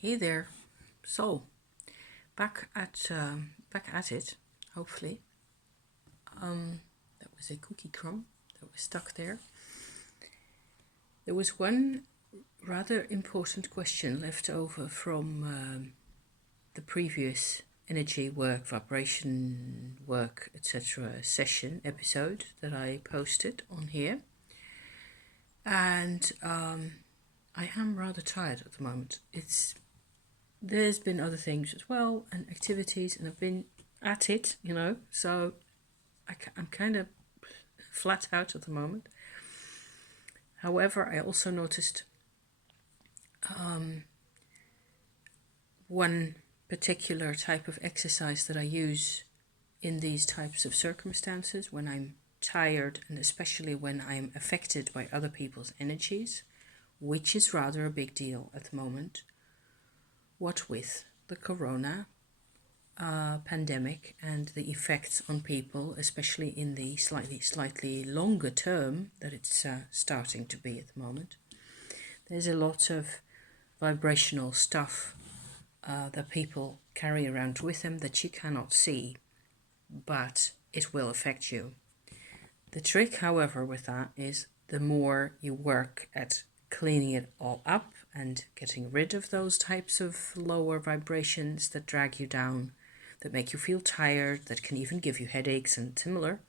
Hey there. So, back at it. Hopefully, that was a cookie crumb that was stuck there. There was one rather important question left over from the previous energy work, vibration work, etc. session episode that I posted on here, and I am rather tired at the moment. There's been other things as well and activities, and I've been at it, so I'm kind of flat out at the moment. However, I also noticed one particular type of exercise that I use in these types of circumstances when I'm tired, and especially when I'm affected by other people's energies, which is rather a big deal at the moment. What with the corona pandemic and the effects on people, especially in the slightly longer term that it's starting to be at the moment. There's a lot of vibrational stuff that people carry around with them that you cannot see, but it will affect you. The trick, however, with that is the more you work at cleaning it all up and getting rid of those types of lower vibrations that drag you down, that make you feel tired, that can even give you headaches and similar,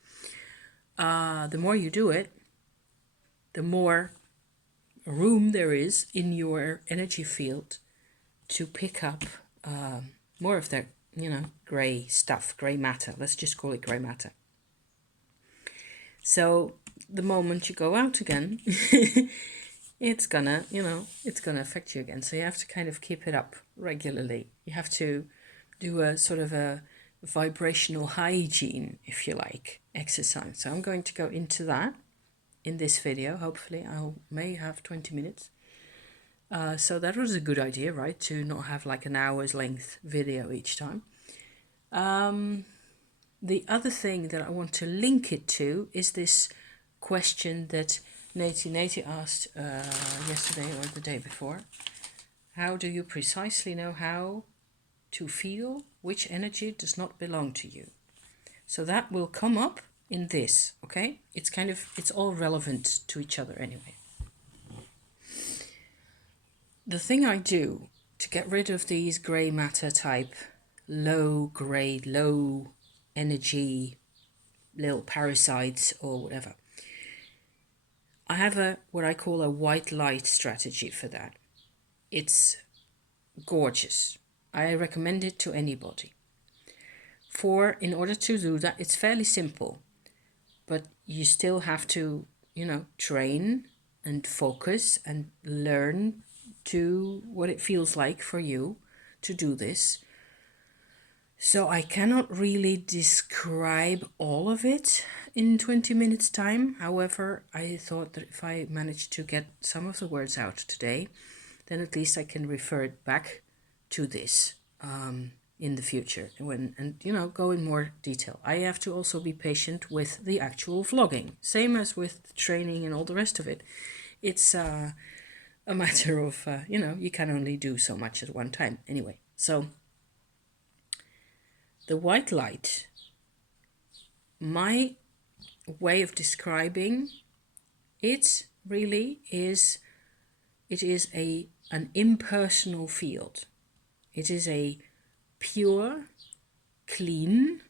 the more you do it, the more room there is in your energy field to pick up more of that, grey stuff, grey matter. Let's just call it grey matter. So the moment you go out again, it's gonna affect you again. So you have to kind of keep it up regularly. You have to do a sort of a vibrational hygiene, if you like, exercise. So I'm going to go into that in this video. Hopefully I may have 20 minutes. So that was a good idea, right? To not have like an hour's length video each time. The other thing that I want to link it to is this question that Nati asked yesterday or the day before. How do you precisely know how to feel which energy does not belong to you? So that will come up in this, okay? It's all relevant to each other anyway. The thing I do to get rid of these grey matter type, low grade, low energy, little parasites or whatever, I have what I call a white light strategy for that. It's gorgeous. I recommend it to anybody. In order to do that, it's fairly simple, but you still have to, train and focus and learn to what it feels like for you to do this. So I cannot really describe all of it in 20 minutes time. However, I thought that if I managed to get some of the words out today, then at least I can refer it back to this in the future go in more detail. I have to also be patient with the actual vlogging, same as with training and all the rest of it. It's a matter of you can only do so much at one time anyway. So the white light, my way of describing it really is, it is an impersonal field. It is a pure, clean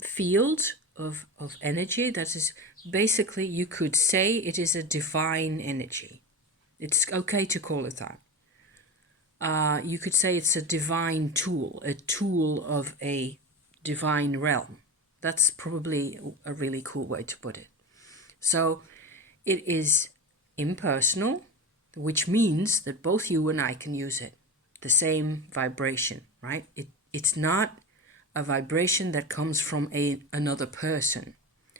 field of energy that is basically, you could say it is a divine energy. It's okay to call it that. You could say it's a divine tool, a tool of a divine realm. That's probably a really cool way to put it. So it is impersonal, which means that both you and I can use it. The same vibration, right? It's not a vibration that comes from another person,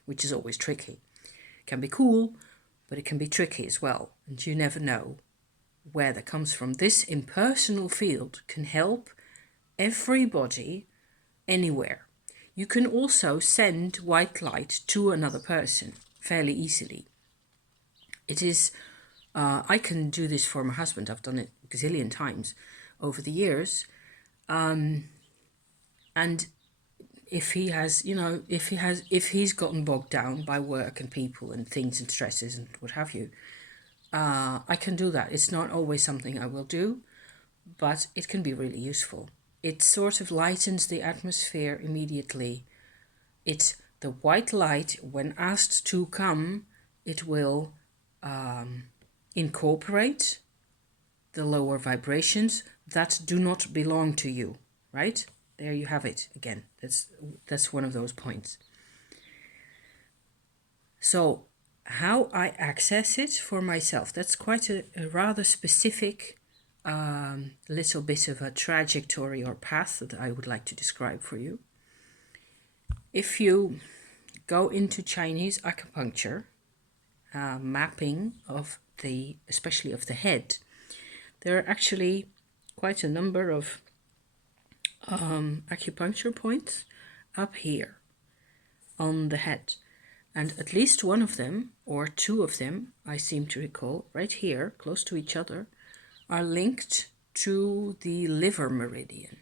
which is always tricky. It can be cool, but it can be tricky as well. And you never know where that comes from. This impersonal field can help everybody anywhere. You can also send white light to another person fairly easily. It is I can do this for my husband. I've done it a gazillion times over the years. And if he has, if he's gotten bogged down by work and people and things and stresses and what have you, I can do that. It's not always something I will do, but it can be really useful. It sort of lightens the atmosphere immediately. It's the white light, when asked to come, it will incorporate the lower vibrations that do not belong to you, right? There you have it again. That's one of those points. So how I access it for myself, that's quite a rather specific little bit of a trajectory or path that I would like to describe for you. If you go into Chinese acupuncture, mapping of especially of the head, there are actually quite a number of acupuncture points up here on the head. And at least one of them, or two of them, I seem to recall, right here, close to each other, are linked to the liver meridian.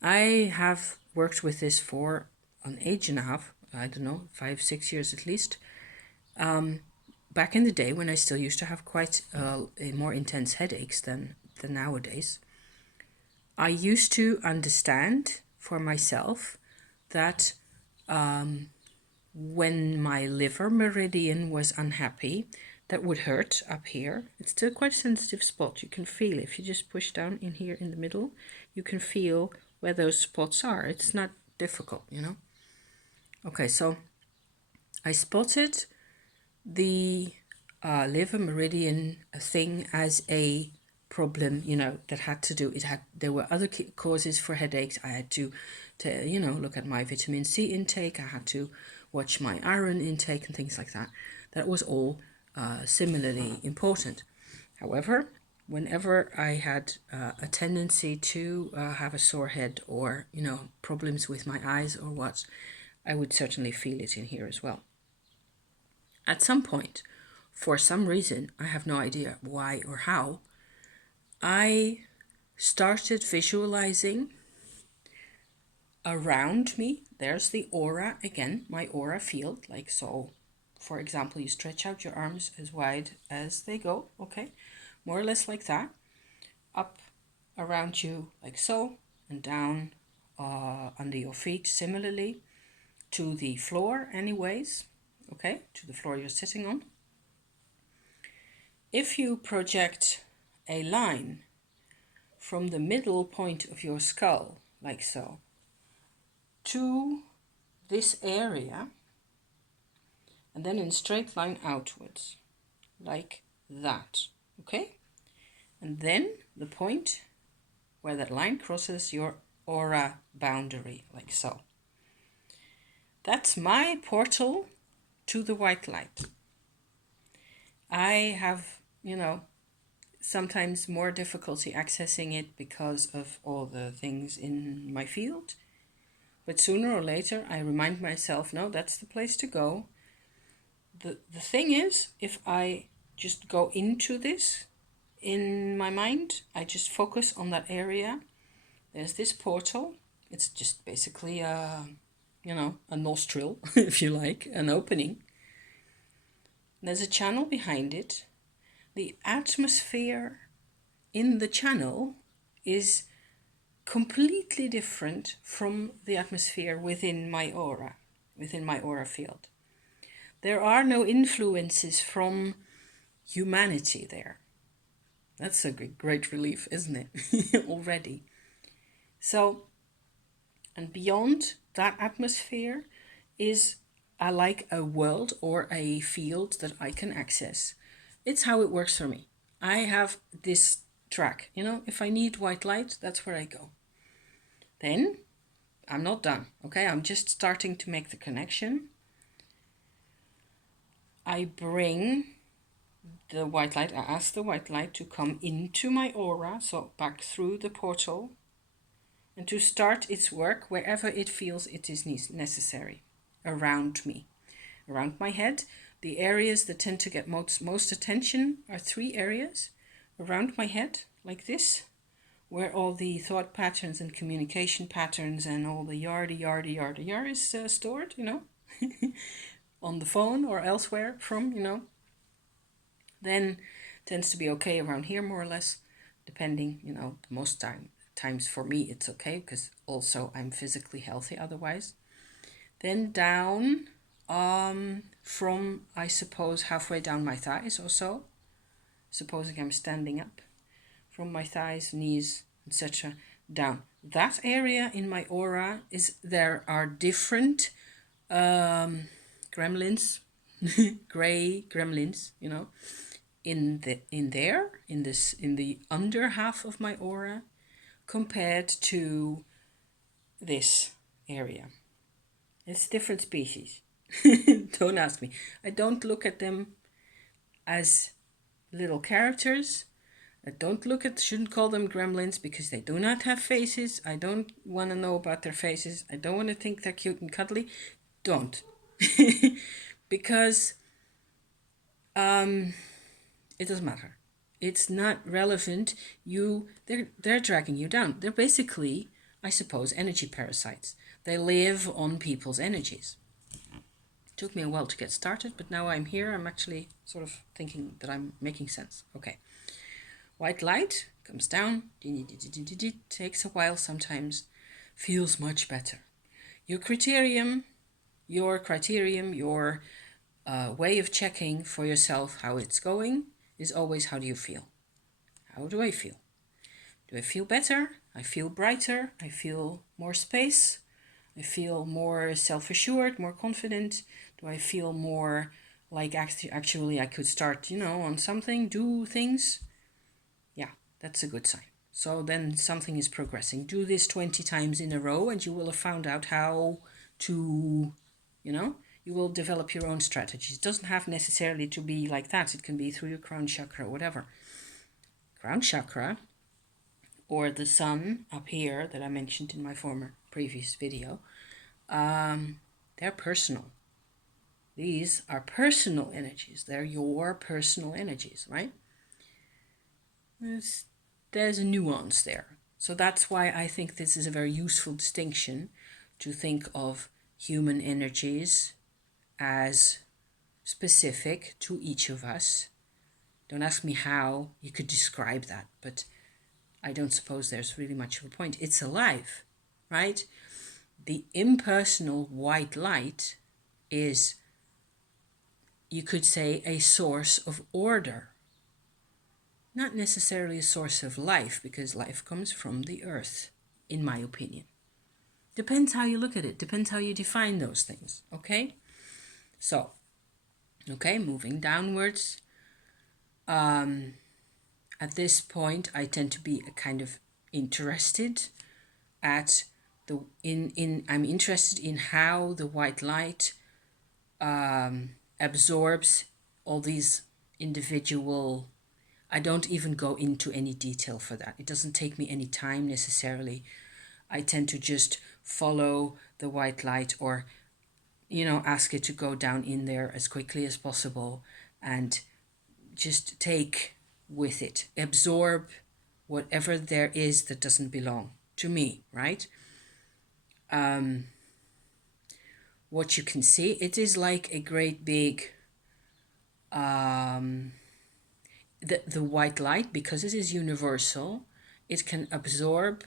I have worked with this for an age and a half, I don't know, 5-6 years at least. Back in the day when I still used to have quite more intense headaches than nowadays, I used to understand for myself that when my liver meridian was unhappy, that would hurt up here. It's still quite a sensitive spot. You can feel it. If you just push down in here in the middle, you can feel where those spots are. It's not difficult, Okay, so I spotted the liver meridian thing as a problem, that had to do, there were other causes for headaches. I had to look at my vitamin C intake. I had to watch my iron intake and things like that. That was all similarly important. However, whenever I had a tendency to have a sore head or, problems with my eyes or what, I would certainly feel it in here as well. At some point, for some reason, I have no idea why or how, I started visualizing around me. There's the aura again, my aura field, like so. For example, you stretch out your arms as wide as they go, okay? More or less like that. Up around you, like so, and down under your feet, similarly to the floor anyways, okay? To the floor you're sitting on. If you project a line from the middle point of your skull, like so, to this area, and then in straight line outwards, like that, okay? And then the point where that line crosses your aura boundary, like so. That's my portal to the white light. I have, sometimes more difficulty accessing it because of all the things in my field. But sooner or later, I remind myself, no, that's the place to go. The thing is, if I just go into this in my mind, I just focus on that area. There's this portal. It's just basically a nostril, if you like, an opening. There's a channel behind it. The atmosphere in the channel is completely different from the atmosphere within my aura field. There are no influences from humanity there. That's a great relief, isn't it? Already. So, and beyond that atmosphere is like a world or a field that I can access. It's how it works for me. I have this track, if I need white light, that's where I go. Then I'm not done, okay? I'm just starting to make the connection. I bring the white light, I ask the white light to come into my aura, so back through the portal, and to start its work wherever it feels it is necessary around me, around my head, The areas that tend to get most attention are 3 areas around my head, like this, where all the thought patterns and communication patterns and all the yardy is stored, on the phone or elsewhere from. Then tends to be okay around here, more or less, depending, most times for me it's okay, because also I'm physically healthy otherwise. Then down from, I suppose, halfway down my thighs or so, supposing I'm standing up, from my thighs, knees, etc., down. That area in my aura there are different gremlins, gray gremlins, in the under half of my aura, compared to this area. It's different species. Don't ask me. I don't look at them as little characters. Shouldn't call them gremlins, because they do not have faces. I don't want to know about their faces. I don't want to think they're cute and cuddly. Don't. Because it doesn't matter. It's not relevant. They're dragging you down. They're basically, I suppose, energy parasites. They live on people's energies. It took me a while to get started, but now I'm here. I'm actually sort of thinking that I'm making sense. Okay. White light comes down, takes a while sometimes, feels much better. Your criterion, your way of checking for yourself how it's going is always, how do you feel? How do I feel? Do I feel better? I feel brighter. I feel more space. I feel more self-assured, more confident. Do I feel more like actually I could start, on something, do things? Yeah, that's a good sign. So then something is progressing. Do this 20 times in a row and you will have found out how to, you will develop your own strategies. It doesn't have necessarily to be like that. It can be through your crown chakra or whatever. Crown chakra, or the sun up here that I mentioned in my previous video, they're personal. These are personal energies. They're your personal energies, right? There's a nuance there. So that's why I think this is a very useful distinction, to think of human energies as specific to each of us. Don't ask me how you could describe that, but I don't suppose there's really much of a point. It's alive, right? The impersonal white light is, you could say, a source of order. Not necessarily a source of life, because life comes from the earth, in my opinion. Depends how you look at it. Depends how you define those things, okay? So, moving downwards. At this point, I tend to be kind of interested at I'm interested in how the white light absorbs all these individual. I don't even go into any detail for that. It doesn't take me any time necessarily. I tend to just follow the white light, or ask it to go down in there as quickly as possible, and just take with it, absorb whatever there is that doesn't belong to me, right? What you can see, it is like a great big the white light, because it is universal, it can absorb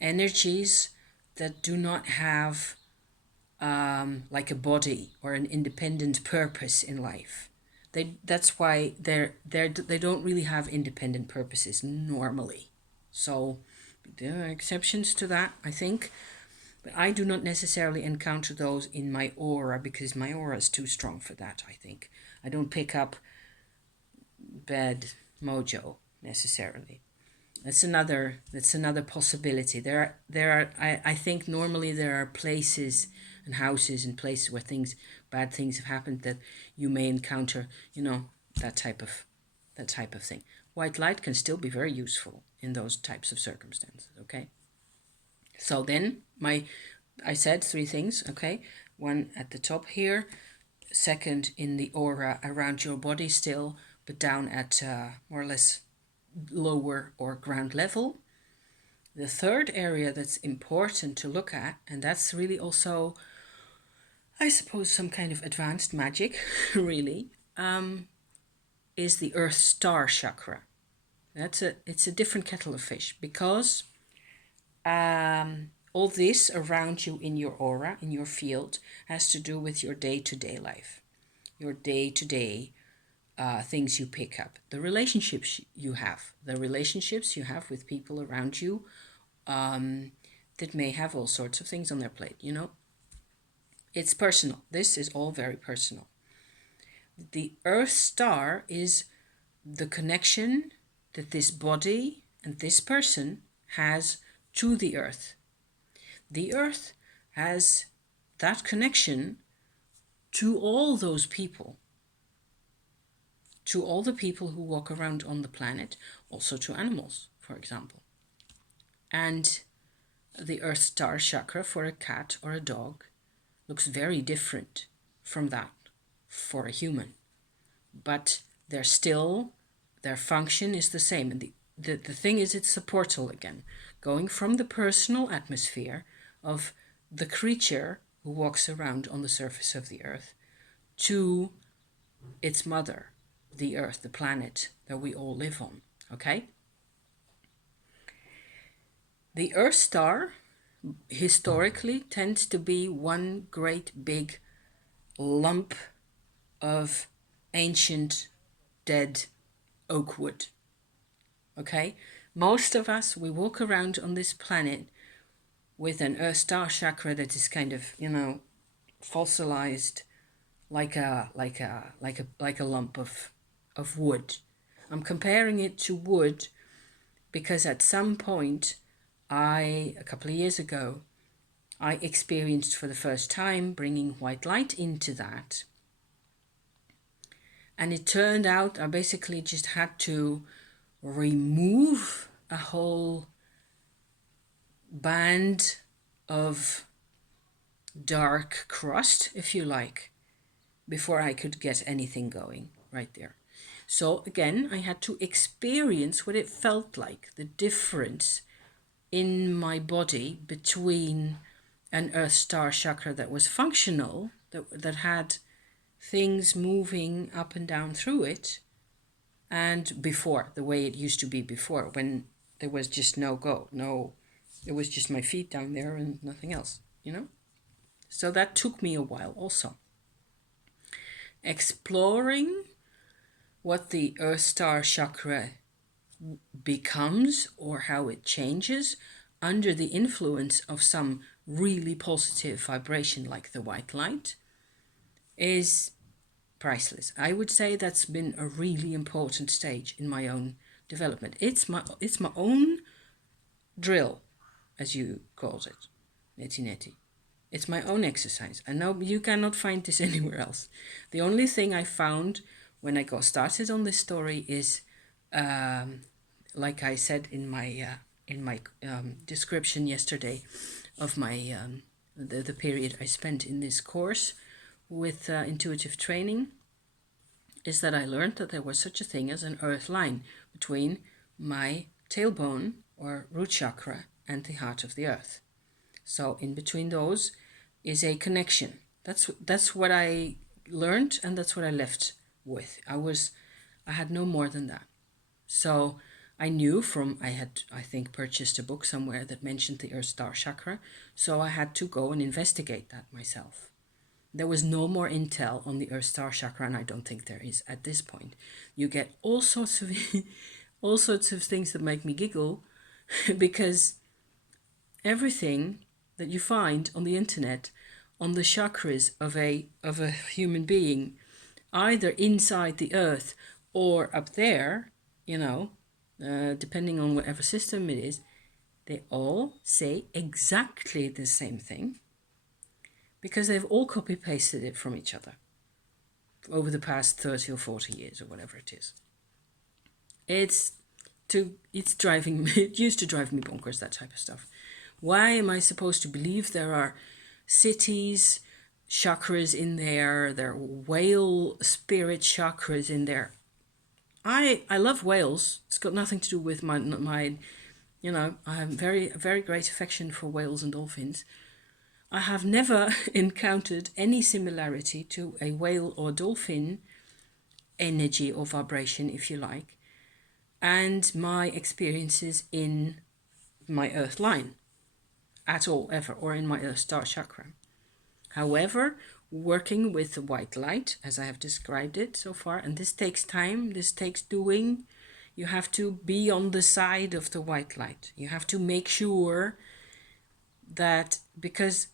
energies that do not have like a body or an independent purpose in life. That's why they don't really have independent purposes normally. So there are exceptions to that, I think. But I do not necessarily encounter those in my aura, because my aura is too strong for that, I think. I don't pick up bad mojo necessarily. That's another possibility. I think normally there are places and houses and places where bad things have happened, that you may encounter, that type of thing. White light can still be very useful in those types of circumstances, okay? So then I said 3 things, okay? One at the top here, second in the aura around your body still, but down at more or less lower or ground level. The third area that's important to look at, and that's really also, I suppose, some kind of advanced magic, really, is the Earth Star chakra. It's a different kettle of fish, because all this around you in your aura, in your field, has to do with your day-to-day life, your day-to-day things you pick up, the relationships you have, with people around you that may have all sorts of things on their plate, It's personal. This is all very personal. The Earth Star is the connection that this body and this person has to the Earth. The Earth has that connection to all those people, to all the people who walk around on the planet, also to animals, for example. And the Earth Star chakra for a cat or a dog looks very different from that for a human. But their function is the same. And the thing is, it's a portal again, going from the personal atmosphere of the creature who walks around on the surface of the Earth to its mother, the Earth, the planet that we all live on, okay? The Earth Star historically tends to be one great big lump of ancient dead oak wood, okay? Most of us, we walk around on this planet with an Earth Star chakra that is kind of, fossilized, like a lump of wood. I'm comparing it to wood because at some point, a couple of years ago, I experienced for the first time bringing white light into that. And it turned out I basically just had to remove a whole band of dark crust, if you like, before I could get anything going right there. So again, I had to experience what it felt like, the difference in my body between an Earth Star chakra that was functional, that had things moving up and down through it, and before, the way it used to be before, when there was just it was just my feet down there and nothing else, So that took me a while also. Exploring what the Earth Star chakra becomes or how it changes under the influence of some really positive vibration like the white light is priceless. I would say that's been a really important stage in my own development. It's my own drill, as you called it, neti neti. It's my own exercise. I know you cannot find this anywhere else. The only thing I found when I got started on this story is, like I said in my description yesterday of my the period I spent in this course with intuitive training, is that I learned that there was such a thing as an earth line between my tailbone or root chakra and the heart of the earth. So in between those is a connection. That's what I learned, and that's what I left with. I had no more than that. So I knew I had, I think, purchased a book somewhere that mentioned the Earth Star chakra. So I had to go and investigate that myself. There was no more intel on the Earth Star chakra, and I don't think there is at this point. You get all sorts of things that make me giggle because everything that you find on the internet on the chakras of a human being, either inside the earth or up there, depending on whatever system it is, they all say exactly the same thing because they've all copy-pasted it from each other over the past 30 or 40 years or whatever it is. It used to drive me bonkers, that type of stuff. Why am I supposed to believe there are cities chakras in there. There are whale spirit chakras in there. I love whales. It's got nothing to do with my you know, I have very great affection for whales and dolphins. I have never encountered any similarity to a whale or dolphin energy or vibration, if you like, and my experiences in my earth line at all, ever, or in my earth star chakra. However, working with the white light, as I have described it so far, and this takes time, this takes doing. You have to be on the side of the white light. You have to make sure that, because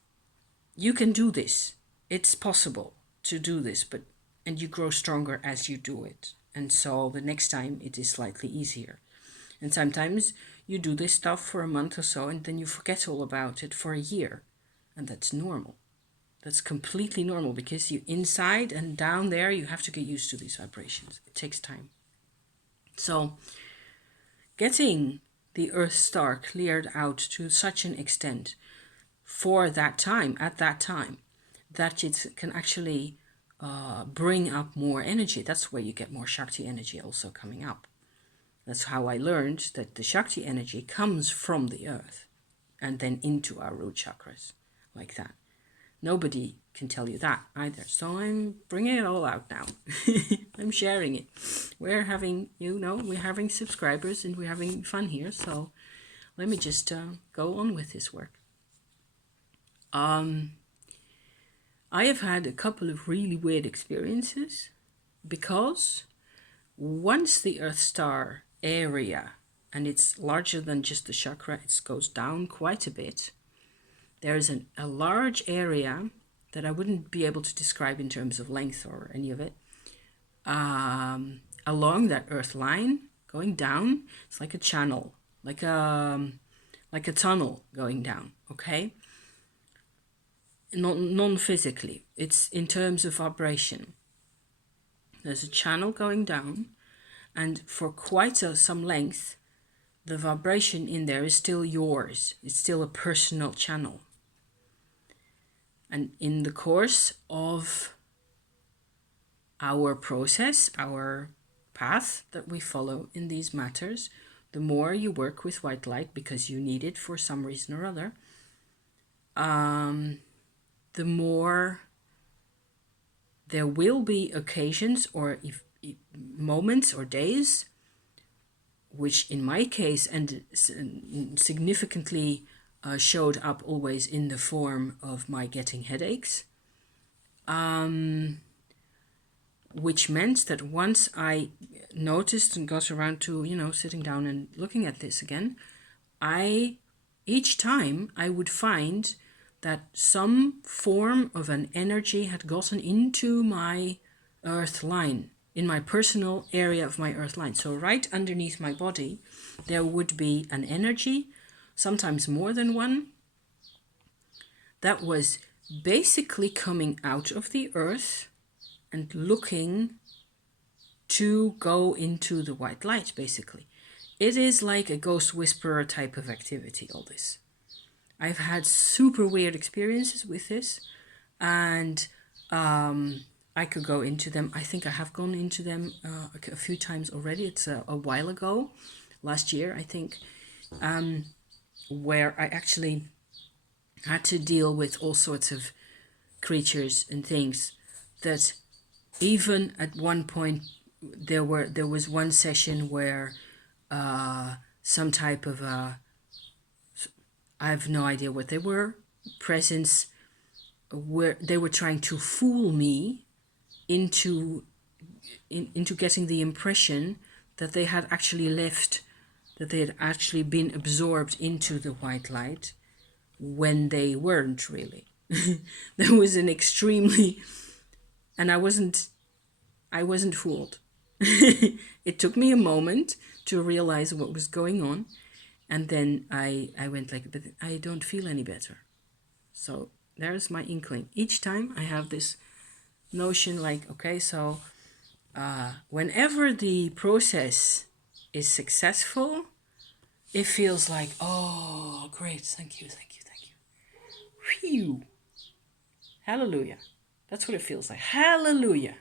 you can do this, it's possible to do this, and you grow stronger as you do it. And so the next time it is slightly easier. And sometimes you do this stuff for a month or so and then you forget all about it for a year. And that's normal. That's completely normal, because you inside and down there, you have to get used to these vibrations. It takes time. So getting the Earth star cleared out to such an extent for that time, at that time, that it can actually bring up more energy. That's where you get more Shakti energy also coming up. That's how I learned that the Shakti energy comes from the earth and then into our root chakras, like that. Nobody can tell you that either. So I'm bringing it all out now. I'm sharing it. We're having, we're having subscribers and we're having fun here. So let me just go on with this work. I have had a couple of really weird experiences, because once the Earth star area, and it's larger than just the chakra, it goes down quite a bit. There is a large area that I wouldn't be able to describe in terms of length or any of it, along that Earth line, going down. It's like a channel, like a tunnel going down, okay? Non-physically, it's in terms of vibration. There's a channel going down, and for quite some length, the vibration in there is still yours. It's still a personal channel. And in the course of our process, our path that we follow in these matters, the more you work with white light, because you need it for some reason or other, the more there will be occasions or moments or days, which in my case and significantly showed up always in the form of my getting headaches, which meant that once I noticed and got around to, sitting down and looking at this again, each time I would find that some form of an energy had gotten into my earth line, in my personal area of my earth line. So right underneath my body, there would be an energy, sometimes more than one, that was basically coming out of the earth and looking to go into the white light, basically. It is like a ghost whisperer type of activity, all this. I've had super weird experiences with this, and I could go into them. I think I have gone into them a few times already. It's a while ago, last year, I think, where I actually had to deal with all sorts of creatures and things that even at one point there was one session where some type of I have no idea what they were, presence, where they were trying to fool me into getting the impression that they had actually left, that they had actually been absorbed into the white light, when they weren't really. There was an extremely, and I wasn't fooled. It took me a moment to realize what was going on, and then I went like, but I don't feel any better. So there's my inkling. Each time I have this notion like, okay, so whenever the process is successful, it feels like, oh, great, thank you. Phew. Hallelujah. That's what it feels like. Hallelujah.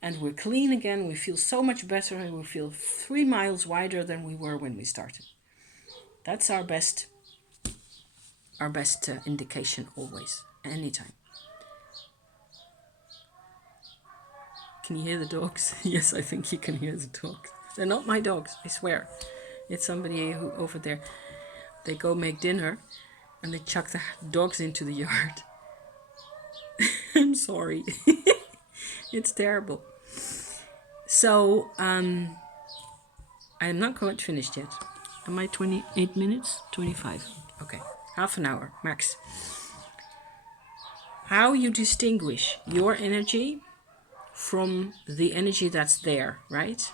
And we're clean again. We feel so much better, and we feel 3 miles wider than we were when we started. That's our best indication always, anytime. Can you hear the dogs? Yes, I think you can hear the dogs. They're not my dogs, I swear. It's somebody who over there. They go make dinner and they chuck the dogs into the yard. I'm sorry. It's terrible. So, I'm not quite finished yet. Am I 28 minutes? 25. Okay, half an hour, max. How you distinguish your energy from the energy that's there, right?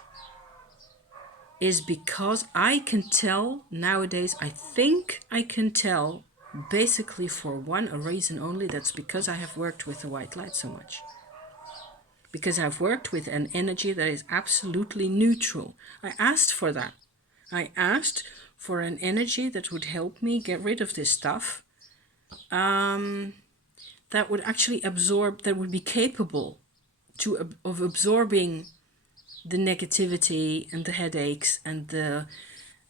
Is because I can tell nowadays, I think I can tell basically for a reason only. That's because I have worked with the white light so much. Because I've worked with an energy that is absolutely neutral. I asked for that. I asked for an energy that would help me get rid of this stuff. That would actually absorb, that would be capable of absorbing the negativity and the headaches and the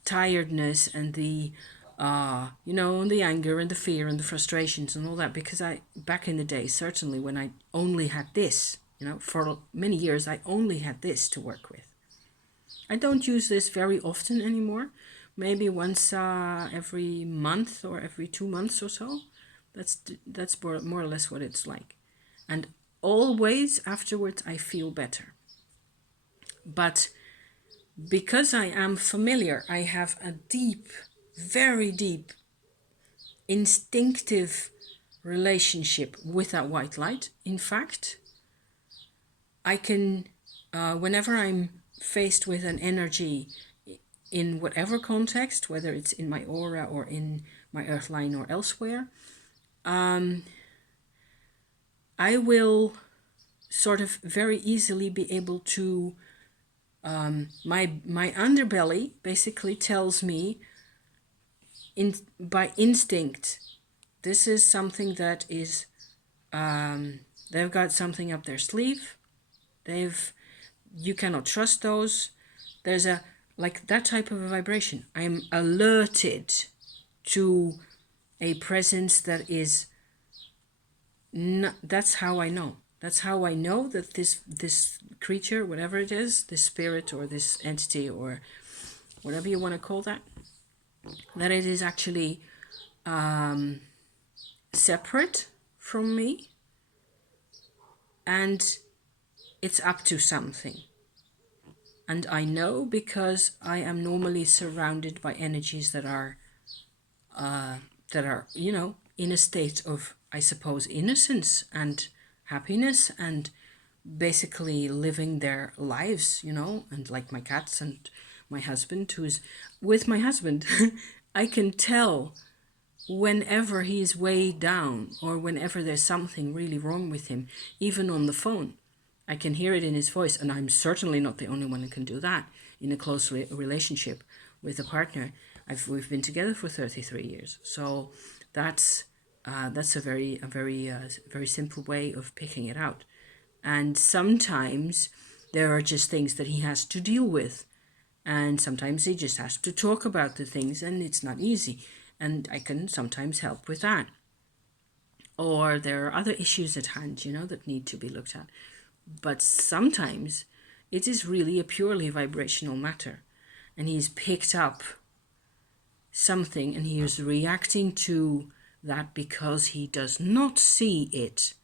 tiredness and the and the anger and the fear and the frustrations and all that. Because back in the day, certainly when I only had this, for many years I only had this to work with. I don't use this very often anymore, maybe once every month or every 2 months or so. That's more or less what it's like. And always afterwards I feel better. But because I am familiar, I have a deep, very deep, instinctive relationship with that white light. In fact, I can, whenever I'm faced with an energy in whatever context, whether it's in my aura or in my earth line or elsewhere, I will sort of very easily be able to, my underbelly basically tells me by instinct, this is something that is, they've got something up their sleeve. You cannot trust those. There's like that type of a vibration. I'm alerted to a presence that is not, that's how I know. That's how I know that this creature, whatever it is, this spirit or this entity or whatever you want to call that it is actually separate from me, and it's up to something. And I know because I am normally surrounded by energies that are in a state of, I suppose, innocence and happiness and basically living their lives, and like my cats and my husband, who's with my husband, I can tell whenever he's way down or whenever there's something really wrong with him, even on the phone. I can hear it in his voice, and I'm certainly not the only one who can do that in a close relationship with a partner. We've been together for 33 years, so that's a very simple way of picking it out. And sometimes there are just things that he has to deal with, and sometimes he just has to talk about the things, and it's not easy. And I can sometimes help with that. Or there are other issues at hand, that need to be looked at. But sometimes it is really a purely vibrational matter, and he's picked up something and he is reacting to that because he does not see it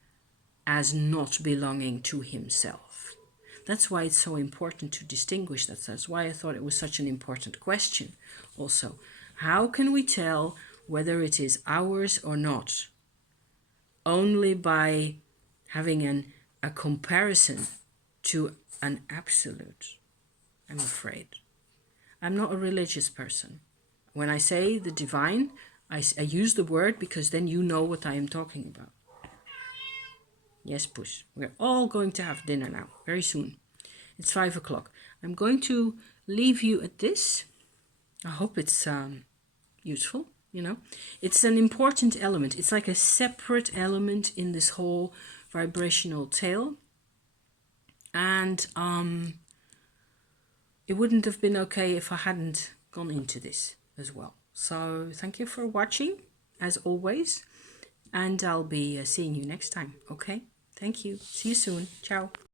as not belonging to himself. That's why it's so important to distinguish that. That's why I thought it was such an important question also. How can we tell whether it is ours or not? Only by having a comparison to an absolute, I'm afraid. I'm not a religious person. When I say the divine, I use the word because then you know what I am talking about. Yes, Puss. We're all going to have dinner now, very soon. It's 5 o'clock. I'm going to leave you at this. I hope it's useful. you know. It's an important element. It's like a separate element in this whole vibrational tail. And it wouldn't have been okay if I hadn't gone into this as well. So thank you for watching, as always. And I'll be seeing you next time. Okay? Thank you. See you soon. Ciao.